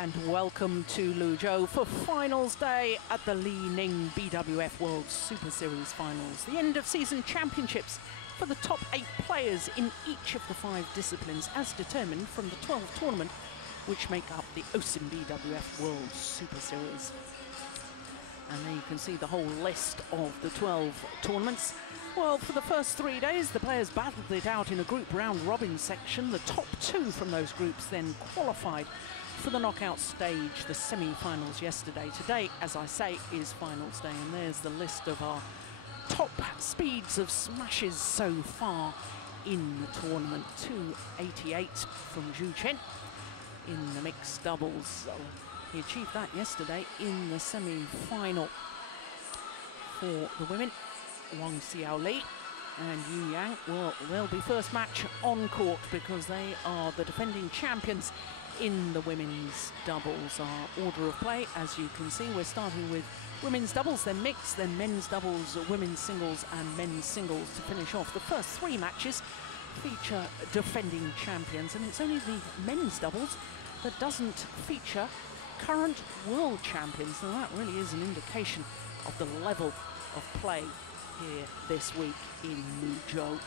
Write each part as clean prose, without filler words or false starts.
and welcome to Luzhou for finals day at the Li Ning BWF World Super Series Finals. The end of season championships for the top 8 players in each of the 5 disciplines as determined from the 12 tournament which make up the OSIM BWF World Super Series. And there you can see the whole list of the 12 tournaments. Well, for the first 3 days, the players battled it out in a group round-robin section. The top 2 from those groups then qualified for the knockout stage, the semi-finals yesterday. Today, as I say, is finals day, and there's the list of our top speeds of smashes so far in the tournament. 288 from Zhu Chen in the mixed doubles. He achieved that yesterday in the semi-final. For the women, Xiaoli and Yu Yang, well, they'll be first match on court because they are the defending champions in the women's doubles. Our order of play, as you can see, we're starting with women's doubles, then mixed, then men's doubles, women's singles and men's singles to finish off. The first 3 matches feature defending champions, and it's only the men's doubles that doesn't feature current world champions. Now that really is an indication of the level of play here this week in Luzhou.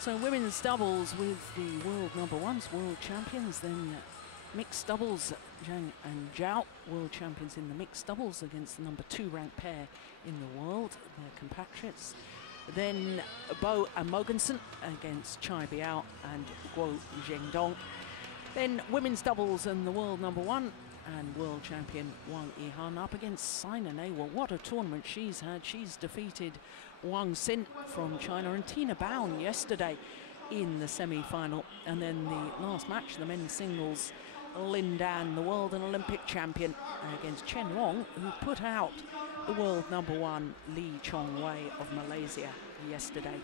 So women's doubles with the world #1s, world champions, then mixed doubles, Jung and Zhao, world champions in the mixed doubles against the #2 ranked pair in the world, their compatriots. Then Bo and Mogensen against Chai Biao and Guo Zhengdong. Then women's doubles and the world #1 and world champion Wang Yihan up against Sina Ne. Well, what a tournament she's had. She's defeated Wang Xin from China and Tina Baun yesterday in the semi-final. And then the last match, the men's singles, Lin Dan, the world and Olympic champion, against Chen Long, who put out the world #1 Lee Chong Wei of Malaysia yesterday.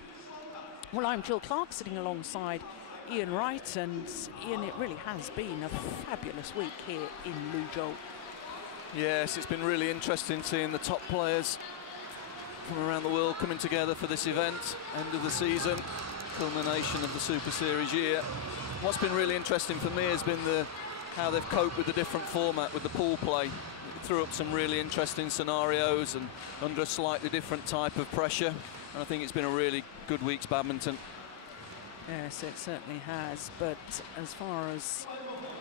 Well, I'm Jill Clark, sitting alongside Ian Wright, and Ian, it really has been a fabulous week here in Luzhou. Yes, it's been really interesting seeing the top players from around the world coming together for this event, end of the season, culmination of the Super Series year. What's been really interesting for me has been how they've coped with the different format with the pool play. It threw up some really interesting scenarios and under a slightly different type of pressure, and I think it's been a really good week's badminton. Yes, it certainly has, but as far as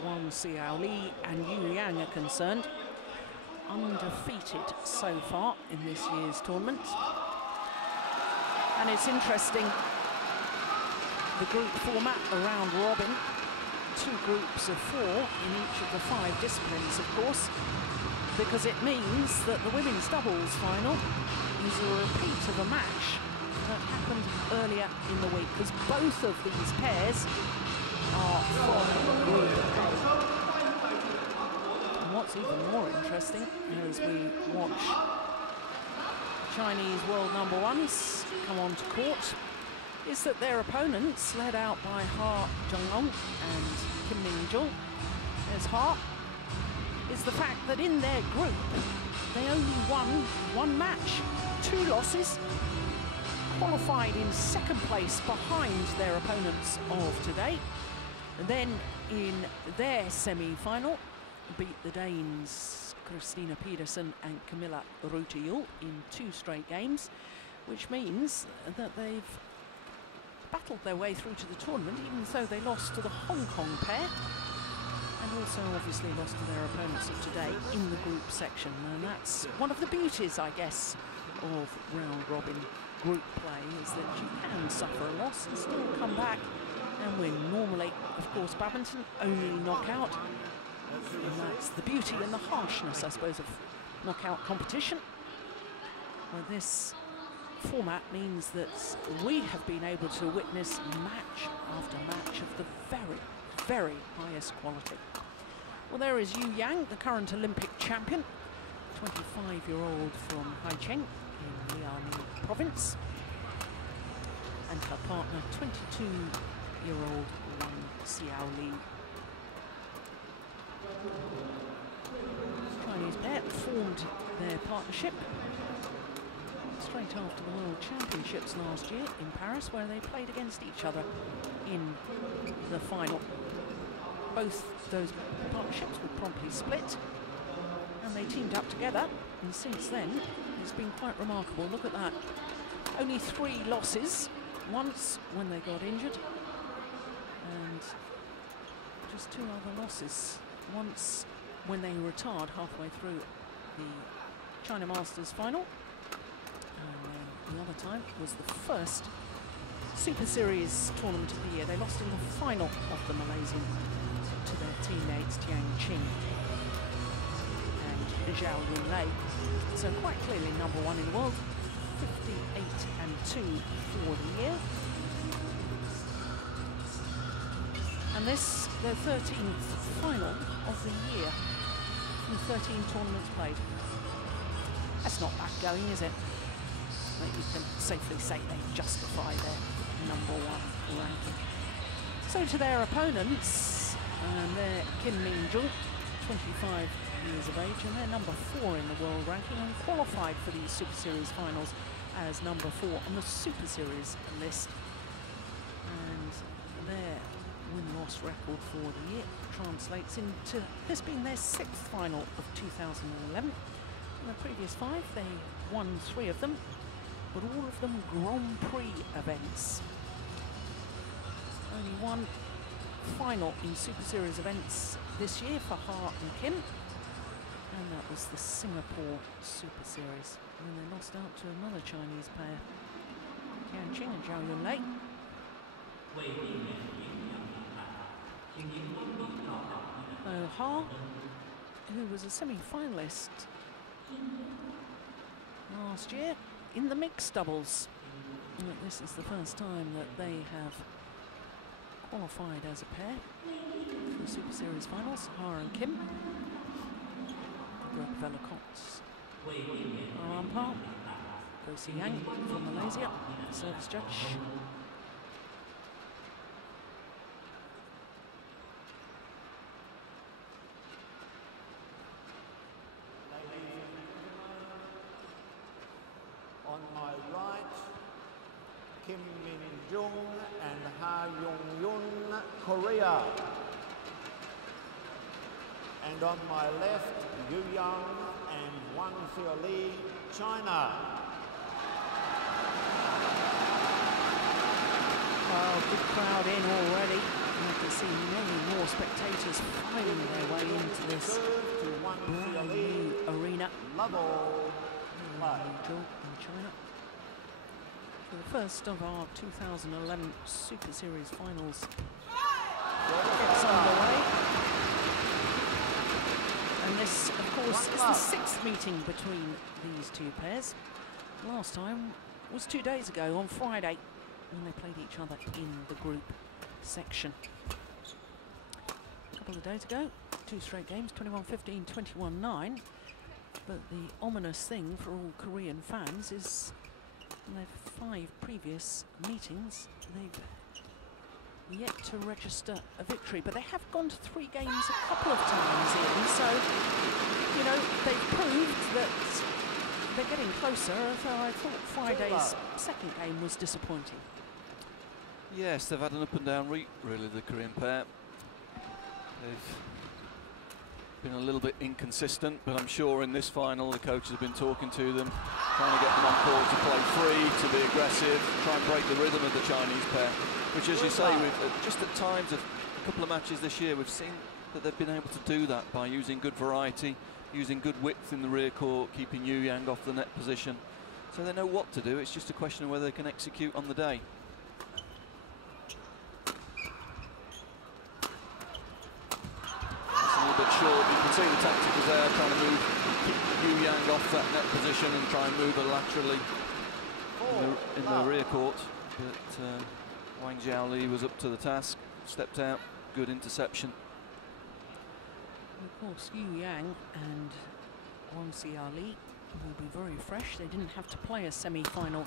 Xiaoli and Yu Yang are concerned, undefeated so far in this year's tournament. And it's interesting, the group format around robin, 2 groups of 4 in each of the 5 disciplines, of course, because it means that the women's doubles final is a repeat of a match that happened earlier in the week, because both of these pairs are from Group A. And what's even more interesting as we watch Chinese world #1s come onto court is that their opponents, led out by Ha Zhonglong and Kim Mingjul, as Ha, is the fact that in their group they only won 1 match, 2 losses, qualified in 2nd place behind their opponents of today. And then in their semi-final, beat the Danes Christina Pedersen and Camilla Rutayul in 2 straight games, which means that they've battled their way through to the tournament, even though they lost to the Hong Kong pair, and also obviously lost to their opponents of today in the group section. And that's one of the beauties, I guess, of round-robin group play, is that you can suffer a loss and still come back and win. Normally, of course, badminton only knockout, and that's the beauty and the harshness, I suppose, of knockout competition. Well, this format means that we have been able to witness match after match of the very, very highest quality. Well, there is Yu Yang, the current Olympic champion, 25-year-old from Haicheng in Liaoning province, and her partner, 22-year-old Wang Xiaoli. Chinese pair formed their partnership straight after the World Championships last year in Paris, where they played against each other in the final. both those partnerships were promptly split, and they teamed up together, and since then it's been quite remarkable. Look at that. Only 3 losses, once when they got injured, and just 2 other losses, once when they retired halfway through the China Masters final, and the other time was the first Super Series tournament of the year. They lost in the final of the Malaysian to their teammates Tian Qing and Zhao Yunlei. So quite clearly #1 in the world, 58-2 for the year. And this, their 13th final of the year from 13 tournaments played. That's not bad going, is it? But you can safely say they justify their #1 ranking. So to their opponents, and they're Kim Min-jung, 25 years of age, and they're #4 in the world ranking and qualified for the Super Series finals as #4 on the Super Series list. And their win-loss record for the year translates into this being their 6th final of 2011. In the previous 5, they won 3 of them, but all of them Grand Prix events. Only one final in Super Series events this year for Ha and Kim, and that was the Singapore Super Series, when they lost out to another Chinese pair, Tian Qing and Zhao Yunlei. Ha, who was a semi-finalist last year in the mixed doubles. This is the first time that they have qualified as a pair for the Super Series finals. Ha and Kim. Greg Vellacots, our umpire. Go Si Yang from Malaysia, service judge. On my right, Kim Min-jung and Ha Jung-eun, Korea. And on my left, Yu Yang and Wang Xiaoli, China. Well, good crowd in already. You can see many more spectators fighting their way into this brand new arena. Level play. In China. For the first of our 2011 Super Series finals gets underway. And this, of course, is the 6th meeting between these 2 pairs. Last time was 2 days ago on Friday, when they played each other in the group section. A couple of days ago, 2 straight games, 21-15, 21-9. But the ominous thing for all Korean fans is in their 5 previous meetings, they've yet to register a victory. But they have gone to 3 games a couple of times in, so, you know, they've proved that they're getting closer. So I thought Friday's 2nd game was disappointing. Yes, they've had an up and down week, really, the Korean pair. They've been a little bit inconsistent, but I'm sure in this final the coaches have been talking to them, trying to get them on board to play free, to be aggressive, try and break the rhythm of the Chinese pair, which, as you say, we've just at times of a couple of matches this year, we've seen that they've been able to do that by using good variety, using good width in the rear court, keeping Yu Yang off the net position. So they know what to do, it's just a question of whether they can execute on the day. Bit short, you can see the tactic was there, trying to move, keep Yu Yang off that net position and try and move her laterally in the rear court. But Wang Xiaoli was up to the task, stepped out, good interception. Of course, Yu Yang and Wang Xiaoli will be very fresh. They didn't have to play a semi-final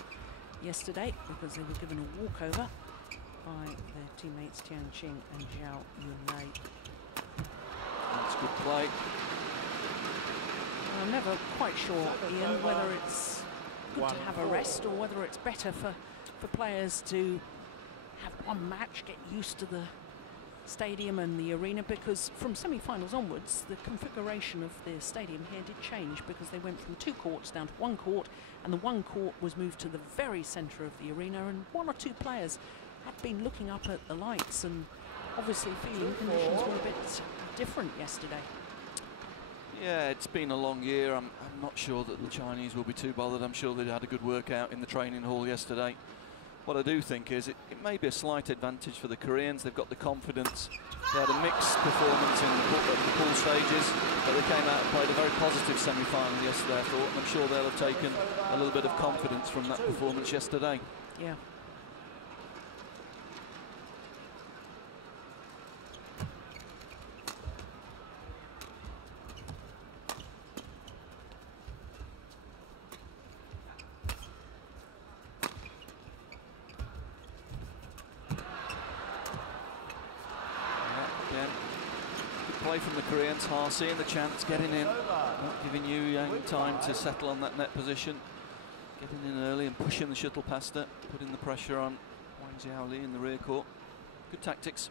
yesterday because they were given a walkover by their teammates Tian Qing and Zhao Yunlei. That's good play. I'm never quite sure, Ian, whether it's good to have a rest or whether it's better for players to have one match, get used to the stadium and the arena, because from semi-finals onwards the configuration of the stadium here did change, because they went from 2 courts down to 1 court, and the 1 court was moved to the very centre of the arena, and 1 or 2 players had been looking up at the lights and obviously feeling conditions were a bit different yesterday. Yeah, it's been a long year. I'm not sure that the Chinese will be too bothered. I'm sure they had a good workout in the training hall yesterday. What I do think is it may be a slight advantage for the Koreans. They've got the confidence. They had a mixed performance in the pool stages, but they came out and played a very positive semi-final yesterday, I thought, and I'm sure they'll have taken a little bit of confidence from that performance yesterday. Yeah. Play from the Koreans, Ha seeing the chance, getting in, not giving Jung Eun time to settle on that net position, getting in early and pushing the shuttle past her, putting the pressure on Xiaoli in the rear court. Good tactics.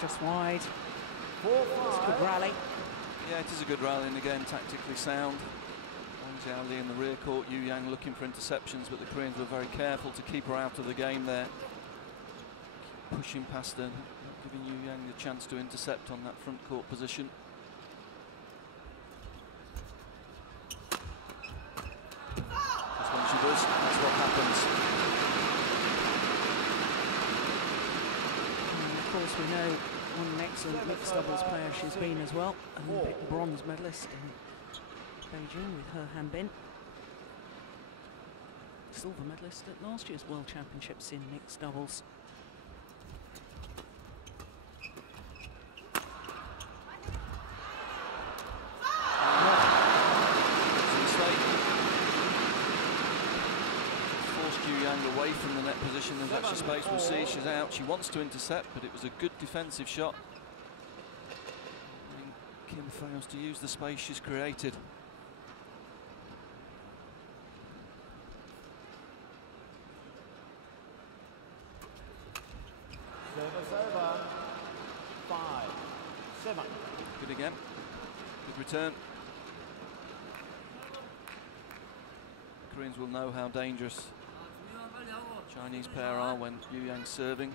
Just wide. It's a good rally. Yeah, it is a good rally, and again tactically sound. Xiaoli in the rear court, Jung Eun looking for interceptions, but the Koreans were very careful to keep her out of the game there. Pushing past her, not giving Jung Eun the chance to intercept on that front court position. Just when she does, that's what happens. Of course, we know what an excellent mixed doubles player she's been as well. Olympic bronze medalist in Beijing with her handbin. Silver medalist at last year's World Championships in mixed doubles. Away from the net position, there's actually space. We'll see she's out. She wants to intercept, but it was a good defensive shot. And Kim fails to use the space she's created. Service over. 5-7. Good again. Good return. Koreans will know how dangerous Chinese pair are when Jung Eun's serving.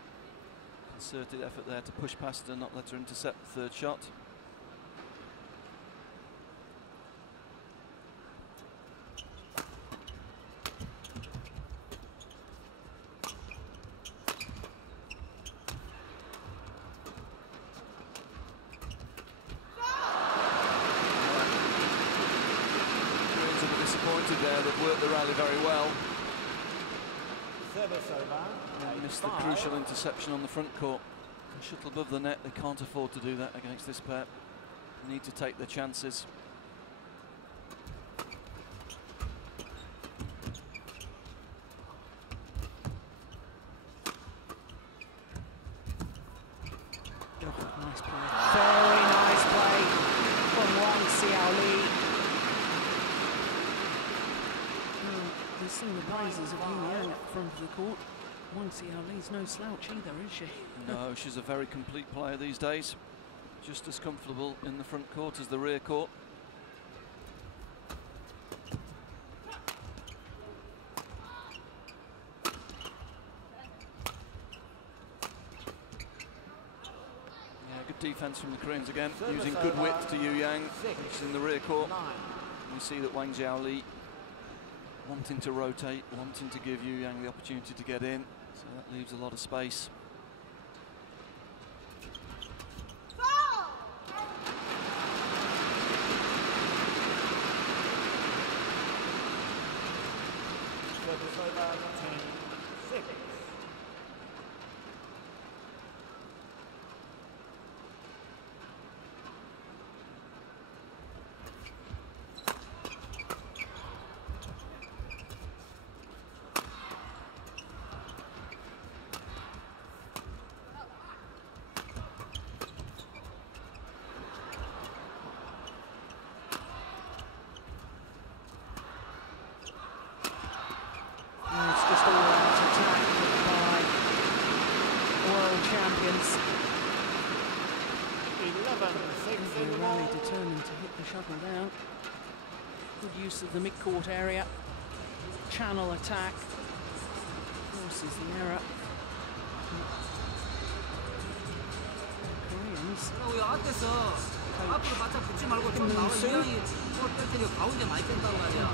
Concerted effort there to push past her, not let her intercept the third shot. Koreans a bit disappointed there. They've worked the rally very well. And missed the crucial interception on the front court. Shuttle above the net, they can't afford to do that against this pair. They need to take their chances. Nice play. Very nice play from Xiaoli. We've seen the prizes of Jung Eun at front of the court. Xiaoli's no slouch either, is she? No, she's a very complete player these days. Just as comfortable in the front court as the rear court. Yeah, good defense from the Koreans again, using good width to Jung Eun. She's in the rear court. We see that Xiaoli wanting to rotate, wanting to give Jung Eun the opportunity to get in, so that leaves a lot of space. Koreans. 11-6 in the Rally ball. determined to hit the shuttle down. Good use of the mid-court area. Channel attack. Forces the error. Koreans. 앞으로 바짝 붙지 말고 좀 나와. 이왕이 골뺄 때려 가운데 많이 뺀단 말이야.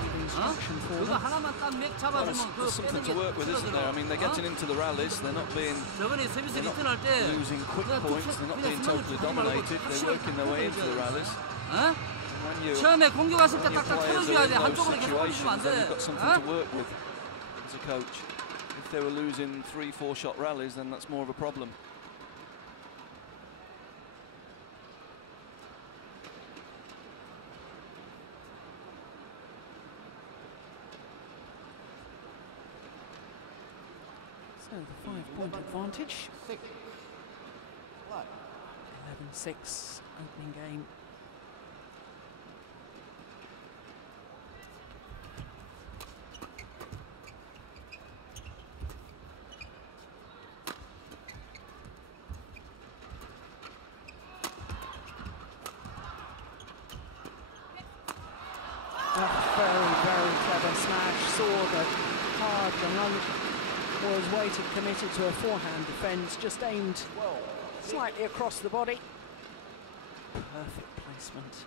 그거 하나만 딱 맥 잡아주면 그 There's something to work with, isn't there? I mean, they're getting into the rallies. They're not being 저번에 서비스 리턴 할 때 losing quick points. They're not being totally dominated. They're working their way into the rallies. When you 처음에 공격 왔을 때 when your 딱딱 players 틀어줘야 are 돼. in those 한쪽으로 계속 situations, 던지면 안 then 돼. you've got something to work with as a coach. If they were losing 3-4 shot rallies, then that's more of a problem. So the 5-point advantage. 6. Play. 11-6 opening game. Very clever smash. Saw that hard Jung Eun was weighted, committed to a forehand defence, just aimed slightly across the body. Perfect placement.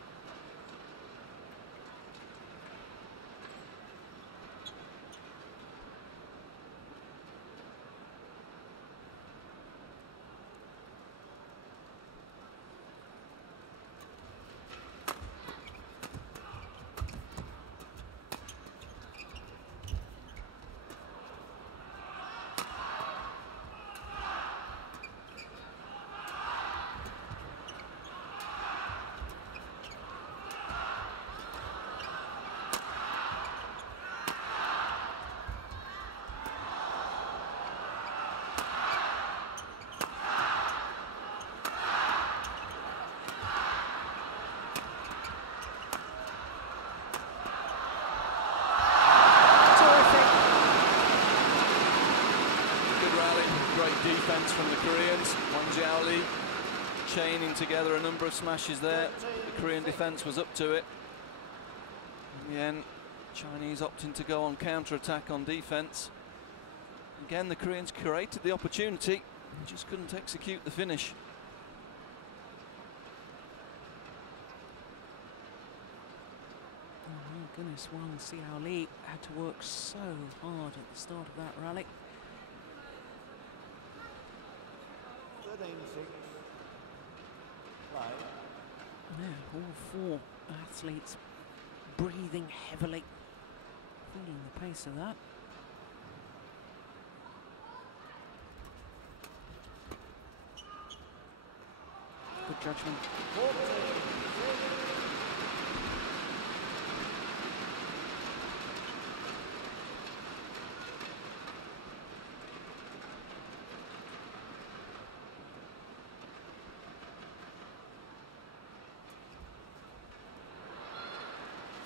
Defense from the Koreans. Xiaoli chaining together a number of smashes there. The Korean defense was up to it. In the end, Chinese opting to go on counter-attack on defense. Again, the Koreans created the opportunity, just couldn't execute the finish. Oh my goodness, Wang Xiaoli had to work so hard at the start of that rally. 13-6. Play. Yeah, all four athletes breathing heavily, feeling the pace of that. Good judgment. 14-6.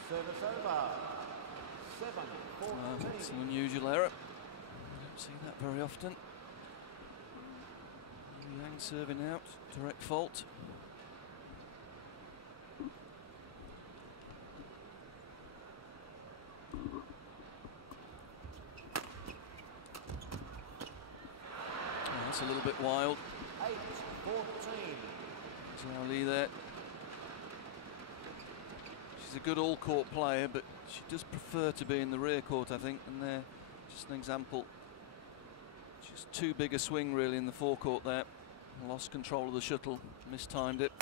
Service over. 7-14. It's an unusual error. I don't see that very often. Yang serving out, direct fault. Oh, that's a little bit wild. 8-14. Xiaoli there. She's a good all-court player, but she does prefer to be in the rear court, I think, and there, just an example. Just too big a swing, really, in the forecourt there. Lost control of the shuttle, mistimed it.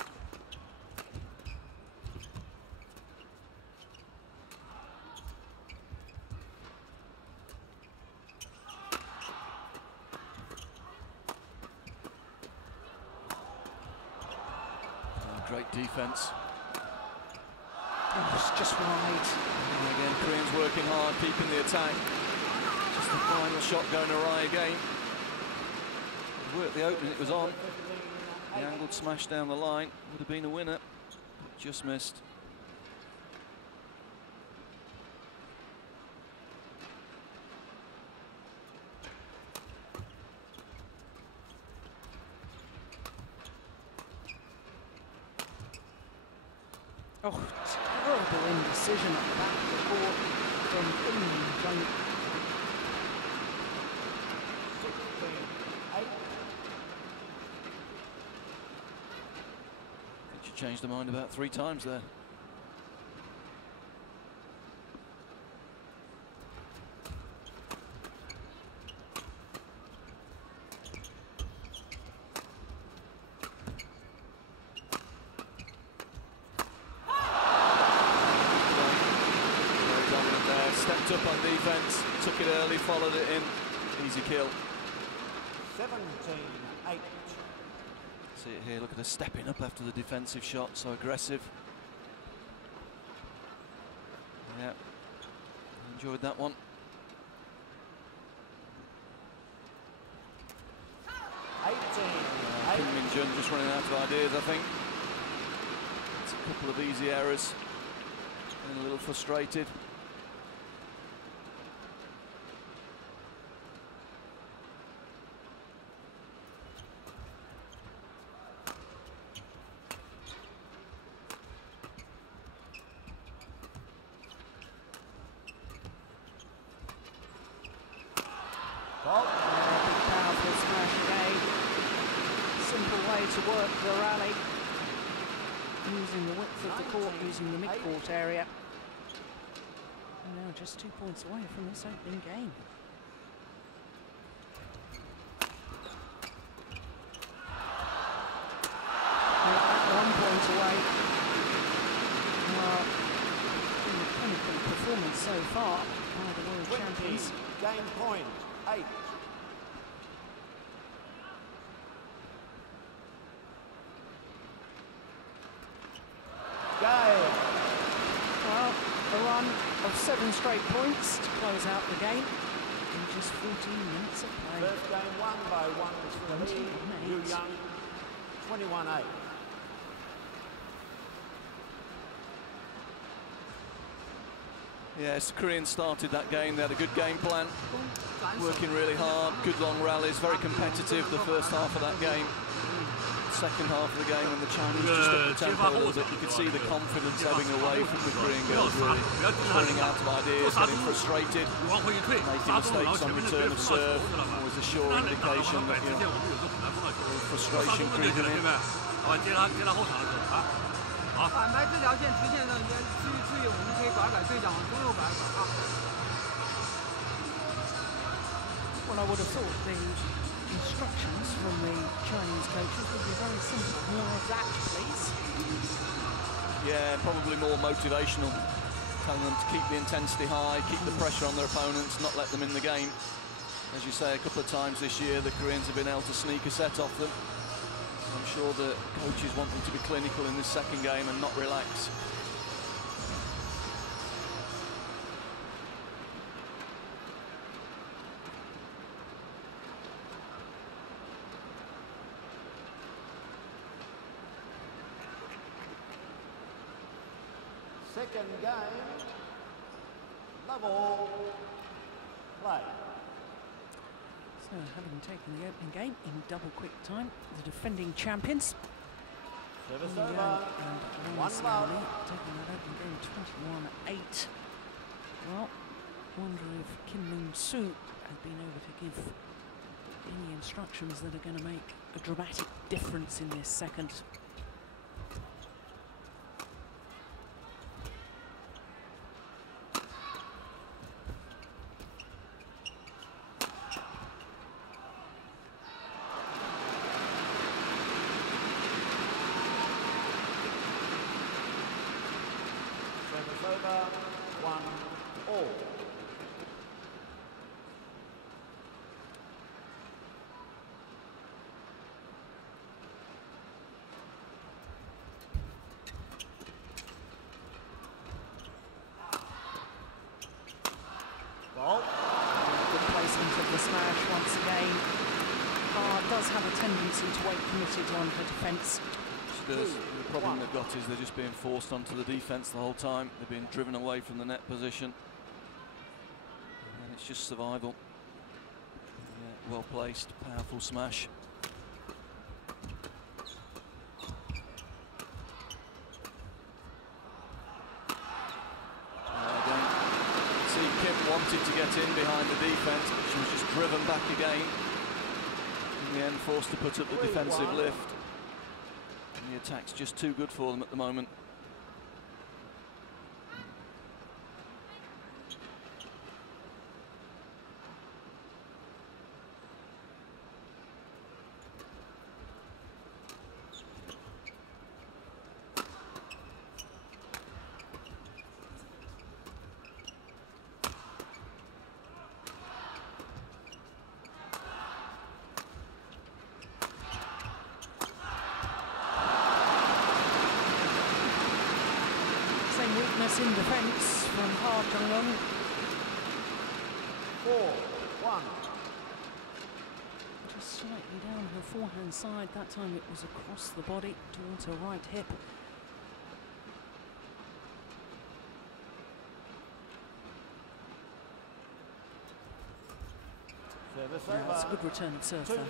Great defense. Oh, it's just wide. And again, Koreans working hard, keeping the attack. Just the final shot going awry again. Worked the opening, it was on. The angled smash down the line would have been a winner. Just missed. Oh, terrible indecision at the back of the court from Jung Eun. 16-8. I think she changed her mind about 3 times there. Stepped up on defence, took it early, followed it in. Easy kill. 17-8. See it here, look at her stepping up after the defensive shot, so aggressive. Yeah, enjoyed that one. 18-8. Jung Eun just running out of ideas, I think. It's a couple of easy errors. And a little frustrated. Big powerful smash again. Simple way to work the rally. Using the width of the court, using the mid-court area. And now just 2 points away from this opening game. One point away. Well, in the clinical performance so far by the world champions. Game point, 8. Gale. Well, a run of 7 straight points to close out the game in just 14 minutes of play. First game won by one Jung Eun, 21-8. Yes, Koreans started that game. They had a good game plan, working really hard, good long rallies, very competitive the first half of that game. Second half of the game, when the Chinese just upped the tempo a little bit, you could see the confidence ebbing away from the Korean girls, really running out of ideas, getting frustrated, making mistakes on return of serve. Always a sure indication that, you know, frustration creeping in. 反白这条线直线呢，也是我们可以拐队长中右拐啊。 Well, I would have thought the instructions from the Chinese coaches would be very simple. More of that, please. Yeah, probably more motivational. Telling them to keep the intensity high, keep the pressure on their opponents, not let them in the game. As you say, a couple of times this year, the Koreans have been able to sneak a set off them. I'm sure the coaches want them to be clinical in this second game and not relax. Second game, level play. So, having taken the opening game in double quick time, the defending champions. Service Jung Eun over. and One Xiaoli love. taking that opening game 21-8. Well, wonder if Kim Moon-soo has been able to give any instructions that are going to make a dramatic difference in this second. Service over. 1-all. Ball. Good placement of the smash once again. Does have a tendency to wait committed on her defence. She does. The problem they've got is they're just being forced onto the defence the whole time. They're being driven away from the net position. And it's just survival. Yeah, well placed, powerful smash. see Kim wanted to get in behind the defence, but she was just driven back again. In the end, forced to put up the defensive lift. And the attack's just too good for them at the moment. Weakness in defence from Jung Eun. 4-1. Just slightly down her forehand side. That time it was across the body towards her right hip. Yeah, that's a good return of serve there. 2-4.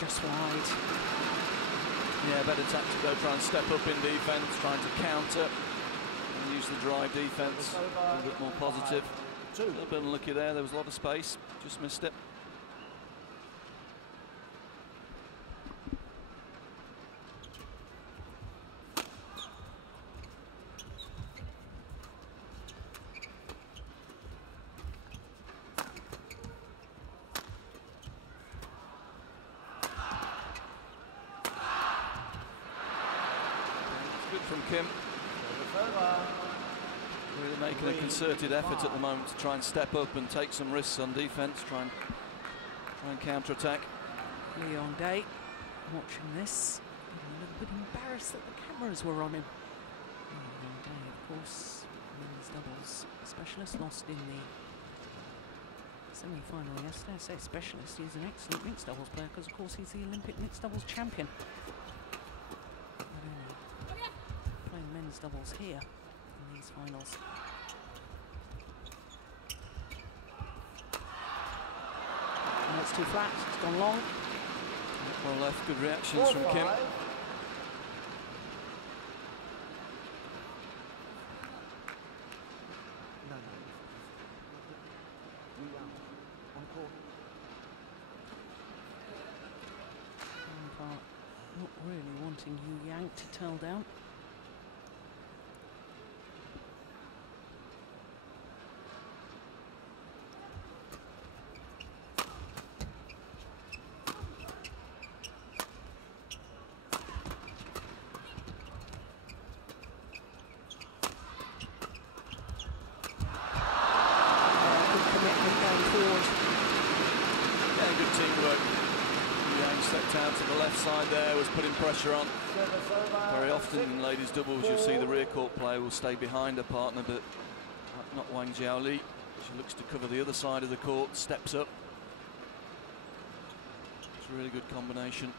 Just wide. Yeah, better tactic though, try and step up in defence, trying to counter and use the drive defence. A little bit more positive. A little bit unlucky there, there was a lot of space, just missed it. Good from Kim. Really making a concerted effort at the moment to try and step up and take some risks on defence, try and counter-attack. Leon Day watching this, a little bit embarrassed that the cameras were on him. Leon Day, of course, men's doubles specialist, lost in the semi-final yesterday. I say specialist, he's an excellent mixed doubles player because, of course, he's the Olympic mixed doubles champion. Playing men's doubles here in these finals. And it's too flat, it's gone long. Well left, good reactions from Kim. Not really wanting Yu Yang to tell down. Good commitment going forward. Yeah, good teamwork. Yang stepped out to the left side there, was putting pressure on. Very often in ladies doubles you'll see the rear court player will stay behind her partner, but not Wang Xiaoli. She looks to cover the other side of the court, steps up. It's a really good combination.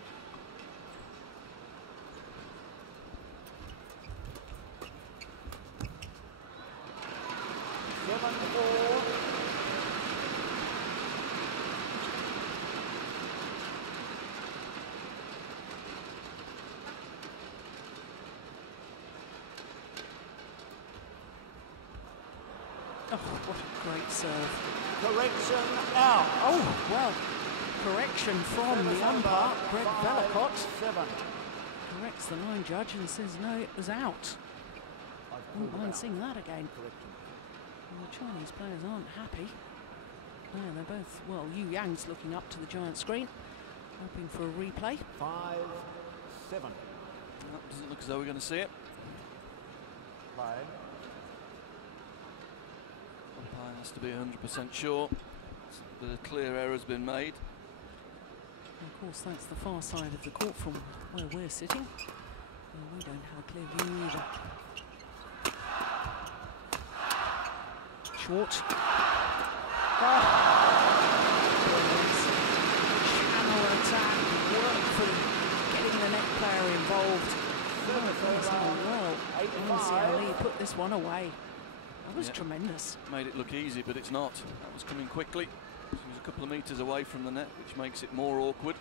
Oh, what a great serve. Correction out. Oh, well, correction from the umpire, Greg Velicott. 7. Corrects the line judge and says no, it was out. Wouldn't mind seeing that again. Well, the Chinese players aren't happy. No, they're both, well, Yu Yang's looking up to the giant screen, hoping for a replay. 5-7. Doesn't look as though we're going to see it. Play. Umpire has to be 100% sure that a clear error has been made. And of course, that's the far side of the court from where we're sitting. And we don't have a clear view either. Short. Oh. this one away. That was tremendous. Made it look easy, but it's not. That was coming quickly. She was a couple of metres away from the net, which makes it more awkward.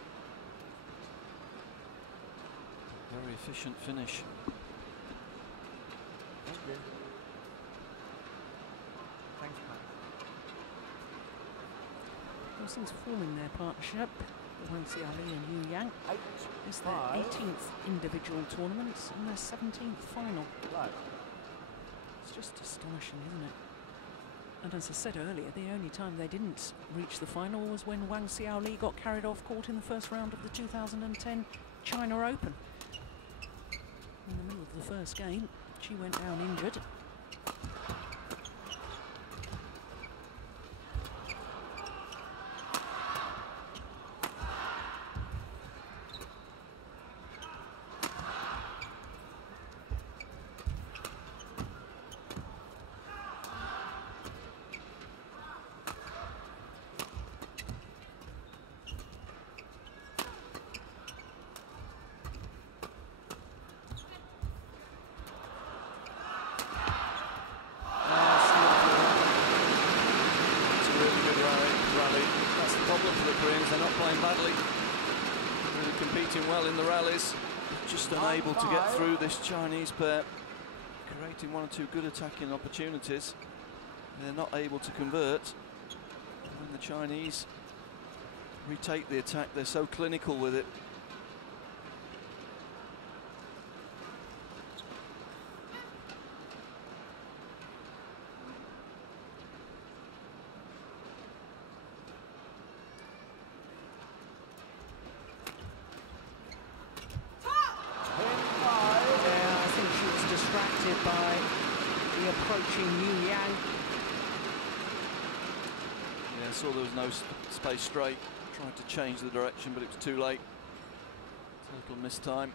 Very efficient finish. Thank you. Thanks, Pat. Since forming their partnership, Jung Xiaoli and Yu Yang, is their 18th individual tournament and their 17th final. Right. It's just astonishing, isn't it? And as I said earlier, the only time they didn't reach the final was when Jung Xiaoli got carried off court in the first round of the 2010 China Open. In the middle of the first game, she went down injured. They're not playing badly, really competing well in the rallies, just unable to get through this Chinese pair, creating one or two good attacking opportunities. They're not able to convert. When the Chinese retake the attack, they're so clinical with it. By the approaching Yu Yang. Yeah, saw there was no space straight. Tried to change the direction, but it was too late. Total missed time.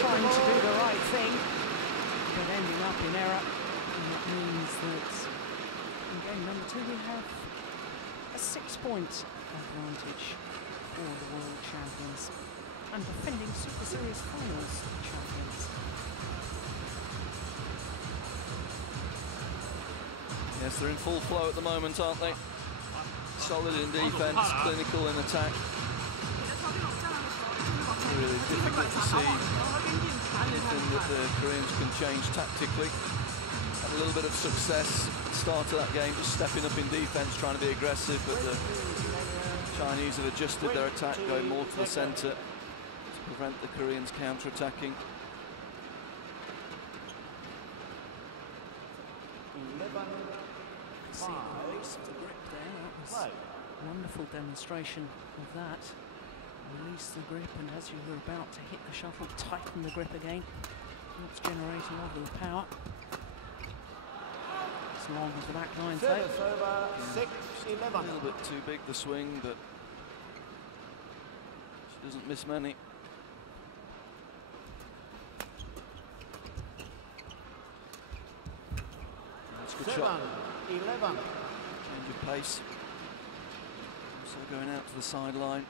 Trying to do the right thing, but ending up in error. And that means that in game number 2 we have a 6-point advantage for the world champions and defending Superseries Finals champions. Yes, they're in full flow at the moment, aren't they? Solid in defence, clinical in attack. Really difficult to see anything that the Koreans can change tactically. Had a little bit of success at the start of that game, just stepping up in defence, trying to be aggressive, but the Chinese have adjusted their attack, going more to the centre to prevent the Koreans counter-attacking. See the release of the grip there. That was a wonderful demonstration of that. Release the grip, and as you were about to hit the shuttle, tighten the grip again. It's generating all the power. As long as the back line takes. Over 6-11. A little bit too big the swing, but she doesn't miss many. That's a good shot. 7-11. Change of pace. Also going out to the sideline.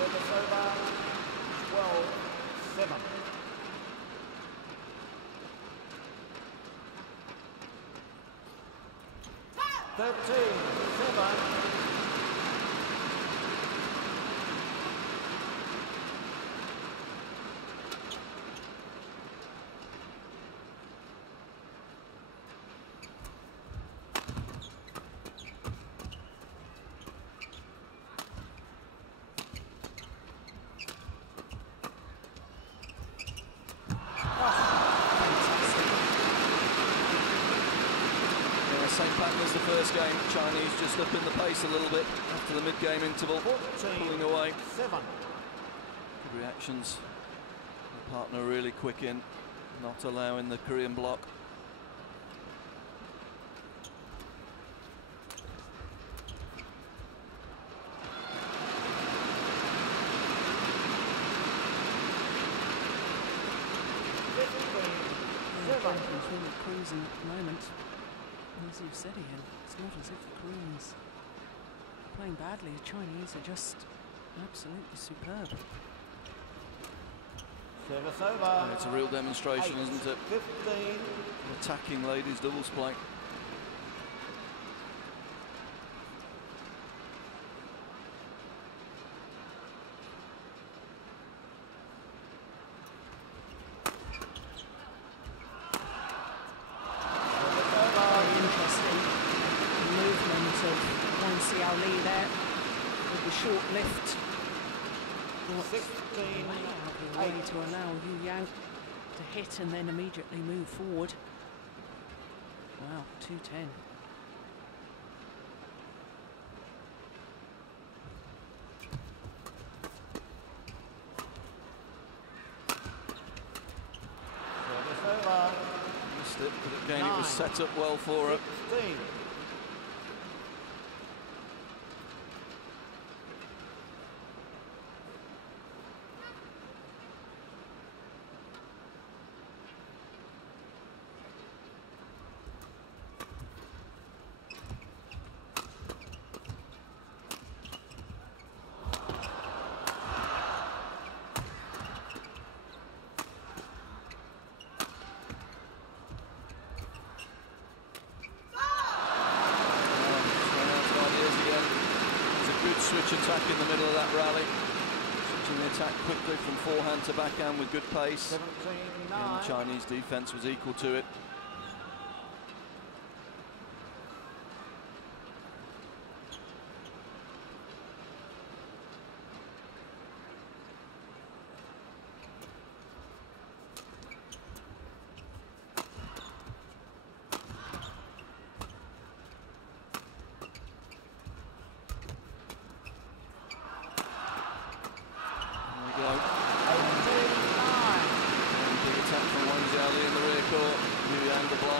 Over 12-7. 13-7. Same pattern as the first game. Chinese just up in the pace a little bit after the mid-game interval, pulling away. 7. Good reactions. The partner really quick in, not allowing the Korean block. He's really cruising at the moment. And as you've said, Ian, it's not as if the Koreans are playing badly. The Chinese are just absolutely superb. Service over. It's a real demonstration, 8, isn't it? 15. Attacking ladies doubles play. Xiaoli there with the short lift. 16, way to allow Yu Yang to hit and then immediately move forward. Wow, 210. Service over. Missed it, but again it was set up well for her. 16. Switch attack in the middle of that rally. Switching the attack quickly from forehand to backhand with good pace. 17-9. And the Chinese defense was equal to it.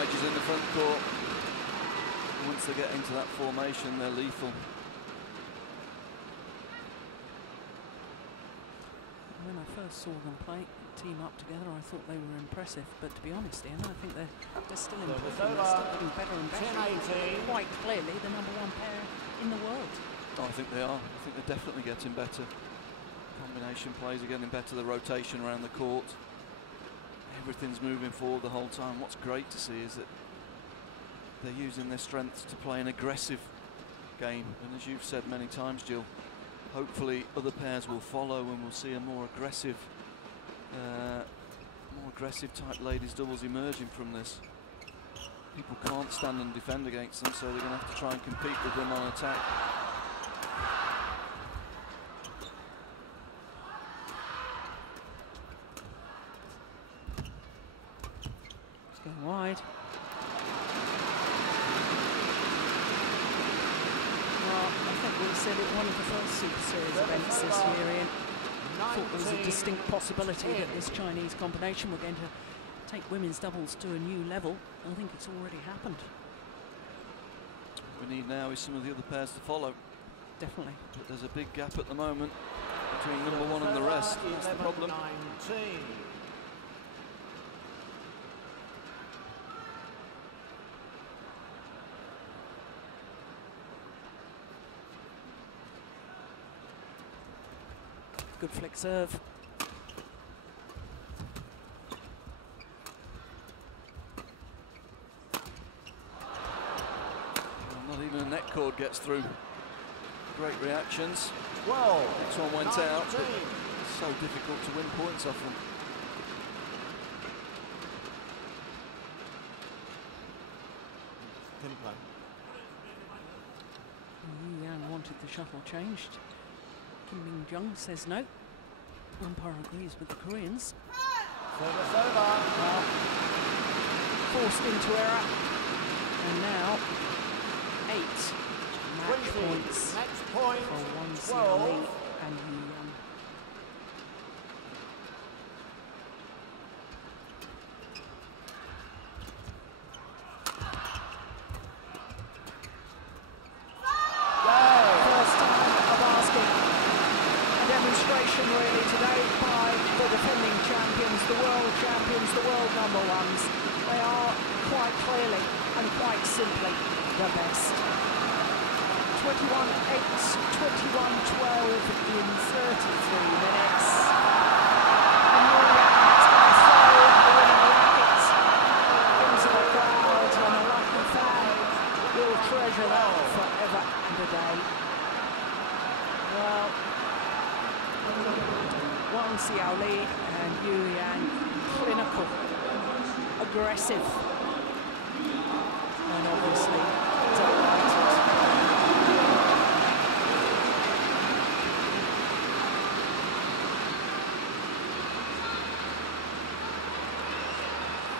In the front court. Once they get into that formation, they're lethal. When I first saw them play, team up together, I thought they were impressive. But to be honest, Ian, I think they're still improving. They're still getting better and better. Quite clearly the #1 pair in the world. Oh, I think they are. I think they're definitely getting better. Combination plays are getting better. The rotation around the court. Everything's moving forward the whole time. What's great to see is that they're using their strengths to play an aggressive game. And as you've said many times, Jill, hopefully other pairs will follow and we'll see a more aggressive type ladies doubles emerging from this. People can't stand and defend against them, so they're going to have to try and compete with them on attack. Wide. Well, I think we said it one of the first Super Series events this year, Ian. I thought there was a distinct possibility that this Chinese combination were going to take women's doubles to a new level. I think it's already happened. What we need now is some of the other pairs to follow. Definitely. But there's a big gap at the moment between #1 and the rest. That's the problem. 19. Good flick serve. Well, not even a net cord gets through. Great reactions. 12. Next one went 19. out. But it's so difficult to win points off them. Tempo. Yu Yang wanted the shuttle changed. Kim Jung says no. Umpire agrees with the Koreans. Service over. Forced into error. And now 8 match points Match point. for Wang 12. Xiaoli and Yu Yang. who's the world number ones. They are quite clearly and quite simply the best. 21-8, 21-12 in 33 minutes. And Jung Eun's going to throw the winning racket into the crowd, and a lucky fan will treasure that forever and a day. Well, Xiaoli and Jung Eun, clinical, aggressive, and obviously delighted.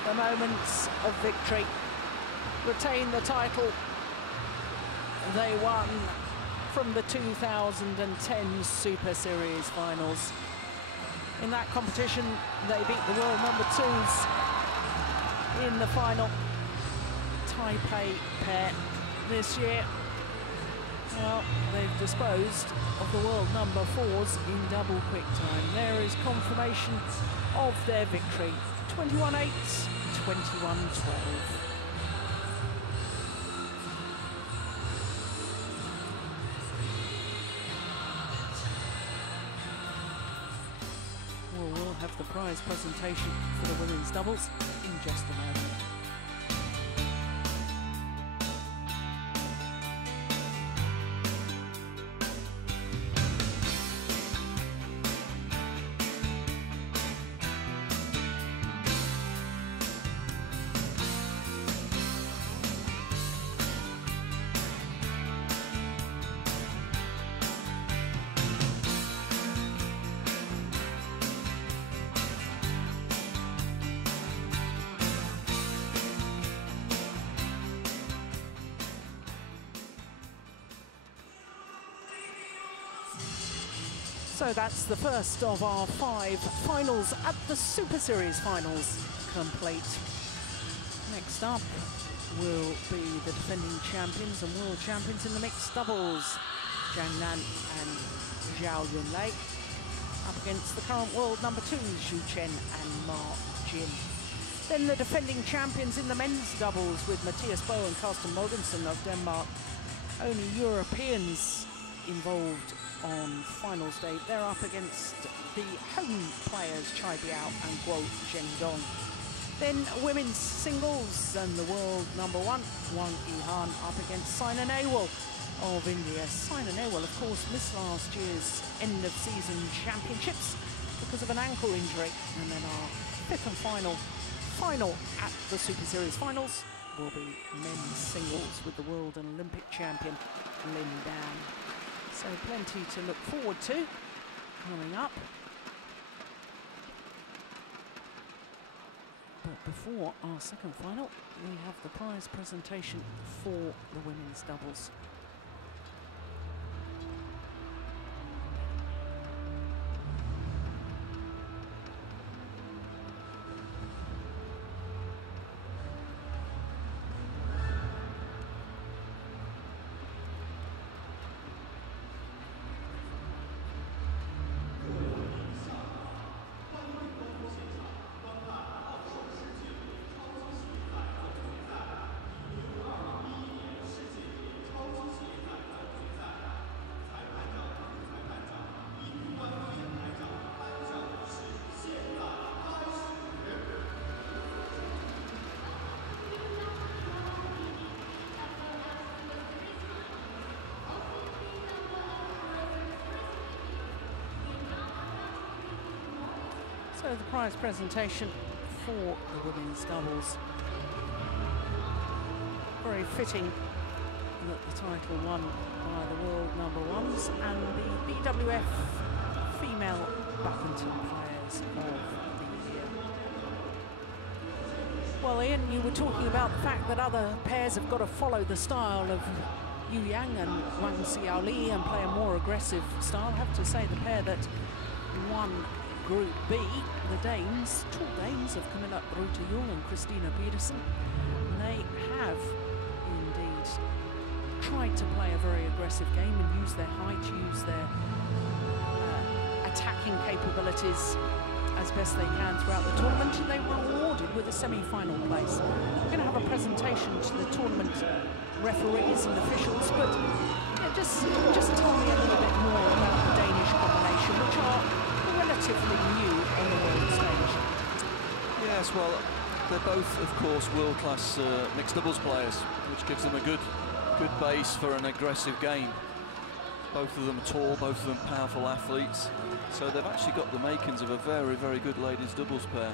The moments of victory, retain the title they won from the 2010 Super Series Finals. In that competition, they beat the world number twos in the final. Taipei pair this year, well, they've disposed of the world number fours in double quick time. There is confirmation of their victory. 21-8, 21-12. We'll have the prize presentation for the women's doubles in just a moment. So that's the first of our 5 finals at the Super Series Finals complete. Next up will be the defending champions and world champions in the mixed doubles, Jung Eun and Xiaoli, up against the current world number 2s, Zhu Chen and Ma Jin. Then the defending champions in the men's doubles with Mathias Bo and Carsten Mogensen of Denmark. Only Europeans involved on finals day. They're up against the home players Chai Biao and Guo Zhendong. Then women's singles and the world number 1, Wang Yihan, up against Saina Nehwal of India. Saina Nehwal, of course, missed last year's end of season championships because of an ankle injury. And then our 5th and final at the Super Series Finals will be men's singles with the world and Olympic champion Lin Dan. So plenty to look forward to coming up. But before our second final, we have the prize presentation for the women's doubles. So the prize presentation for the women's doubles. Very fitting that the title won by the world number 1s and the BWF female badminton players of the year. Well, Ian, you were talking about the fact that other pairs have got to follow the style of Yu Yang and Wang Xiaoli and play a more aggressive style. I have to say the pair that won Group B, the Danes, tall Danes of Camilla Rutayul and Christina Pedersen, they have indeed tried to play a very aggressive game and use their height, use their attacking capabilities as best they can throughout the tournament, and they were awarded with a semi-final place. We're going to have a presentation to the tournament referees and officials, but yeah, just tell me a little bit more about the Danish combination, which are relatively new on the world stage. Yes, well, they're both, of course, world-class mixed doubles players, which gives them a good base for an aggressive game. Both of them are tall, both of them powerful athletes, so they've actually got the makings of a very, very good ladies doubles pair.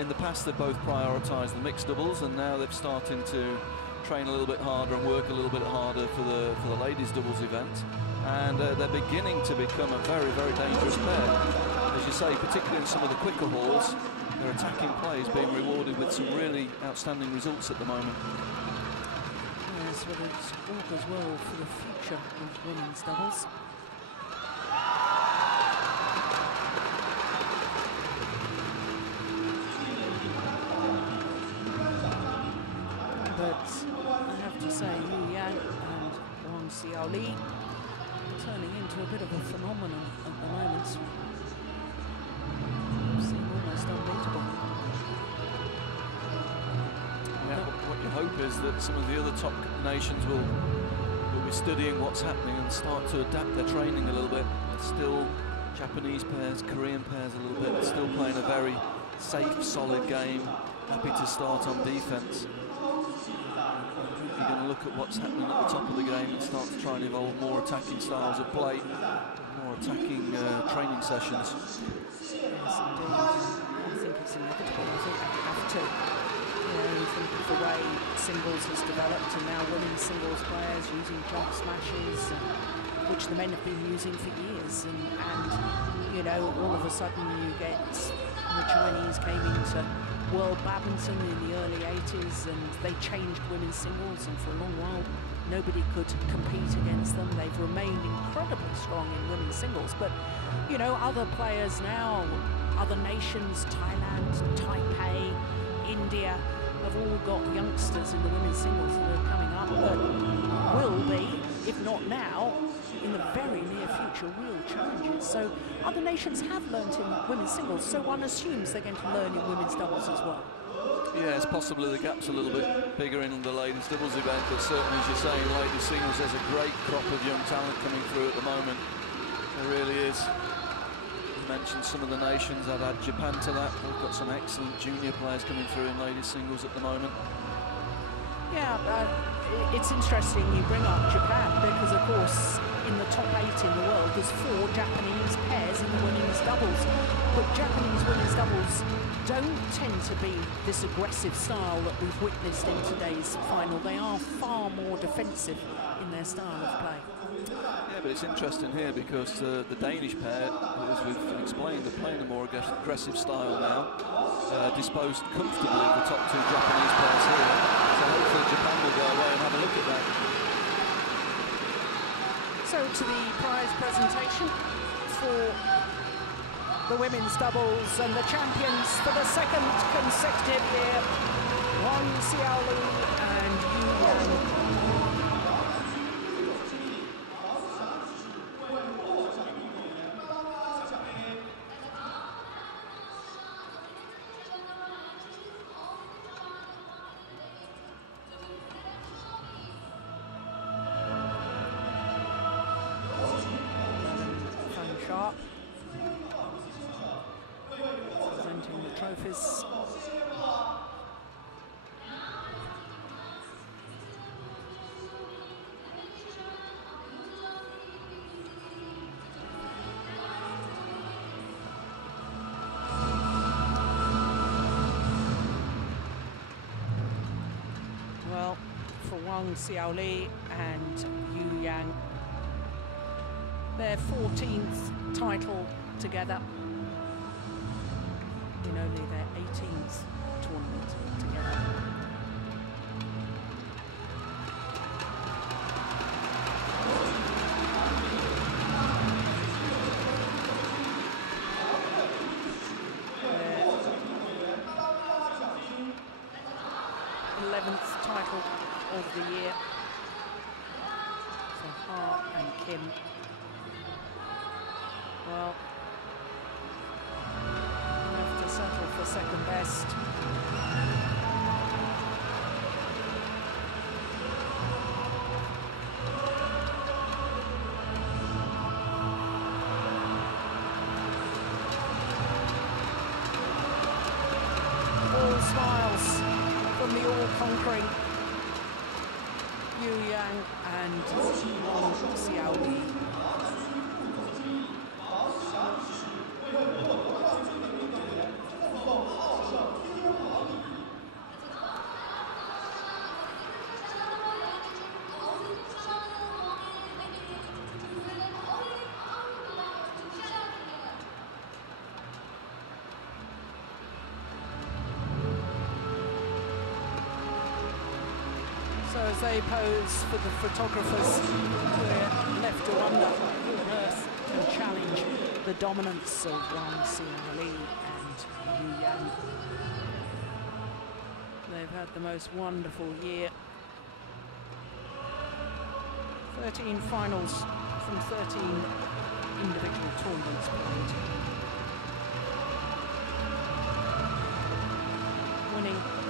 In the past, they've both prioritised the mixed doubles, and now they're starting to train a little bit harder and work a little bit harder for the ladies doubles event, and they're beginning to become a very, very dangerous pair. As you say, particularly in some of the quicker halls, their attacking play is being rewarded with some really outstanding results at the moment. Yes, well, it's augurs well for the future of women's doubles. But I have to say, Jung Eun and Xiaoli turning into a bit of a phenomenon at the moment. Seem almost unbeatable. Yeah, what you hope is that some of the other top nations will be studying what's happening and start to adapt their training a little bit. Still Japanese pairs, Korean pairs a little bit, still playing a very safe, solid game, happy to start on defense. You're going to look at what's happening at the top of the game and start to try and evolve more attacking styles of play, more attacking training sessions. Yes, indeed. I think it's inevitable. I think they have to. You know, think of the way singles has developed, and now women's singles players using jump smashes, which the men have been using for years. And you know, all of a sudden you get the Chinese came into world badminton in the early 80s, and they changed women's singles, and for a long while nobody could compete against them. They've remained incredibly strong in women's singles, but you know, other players now, other nations, Thailand, Taipei, India, have all got youngsters in the women's singles that are coming up that will be, if not now, in the very near future, real challenges. So other nations have learnt in women's singles, so one assumes they're going to learn in women's doubles as well. Yes, possibly the gap's a little bit bigger in the ladies doubles event, but certainly, as you're saying, ladies singles, there's a great crop of young talent coming through at the moment. There really is. You mentioned some of the nations. I'd add Japan to that. They've got some excellent junior players coming through in ladies singles at the moment. Yeah, it's interesting you bring up Japan, because of course in the top 8 in the world there's 4 Japanese pairs in the women's doubles, but Japanese women's doubles don't tend to be this aggressive style that we've witnessed in today's final. They are far more defensive in their style of play. Yeah, but it's interesting here because the Danish pair, as we've explained, are playing a more aggressive style now, disposed comfortably of the top 2 Japanese pairs here. So hopefully Japan will go away and have a look at that. So to the prize presentation for the women's doubles, and the champions for the 2nd consecutive year, Xiaoli and Jung Eun. Presenting the trophies. Well, for Xiaoli and Jung Eun, their 14th title together in only their 18th tournament together. Their 11th title of the year. So Ha and Kim. Well, for second best. All smiles from the all-conquering Jung Eun and Xiaoli. So as they pose for the photographers, we're left to wonder who on earth can challenge the dominance of Xiaoli and Jung Eun. They've had the most wonderful year. 13 finals from 13 individual tournaments played. Winning